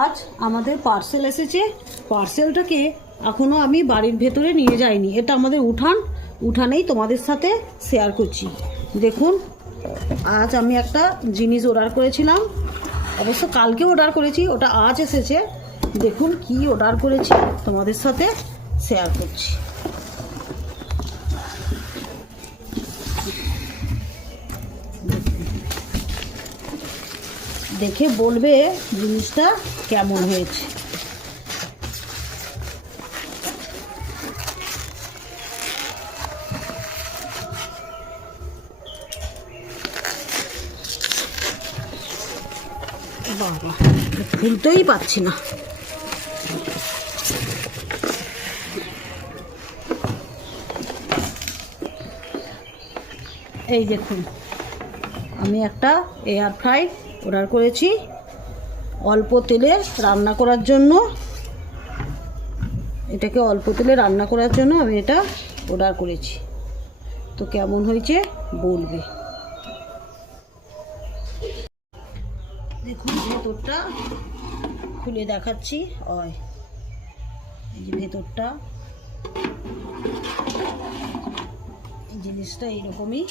আজ আমাদের পার্সেল এসেছে। পার্সেলটাকে এখনো আমি বাড়ির ভেতরে নিয়ে যাইনি। এটা আমাদের উঠানেই তোমাদের সাথে শেয়ার করছি। দেখুন, আজ আমি একটা জিনিস অর্ডার করেছিলাম, অবশ্য কালকে অর্ডার করেছি, ওটা আজ এসেছে। দেখুন কি অর্ডার করেছি, তোমাদের সাথে শেয়ার করছি। দেখে বলবে জিনিসটা কেমন হয়েছে। বাবা, খুলতেই পাচ্ছি না। এই দেখুন, আমি একটা এয়ার ফ্রাই অর্ডার করেছি অল্প তেলে রান্না করার জন্য। এটাকে অল্প তেলে রান্না করার জন্য আমি এটা অর্ডার করেছি। তো কেমন হয়েছে বলবে। দেখুন, ভেতরটা খুলে দেখাচ্ছি। এই যে ভেতরটা, এই জিনিসটা এইরকমই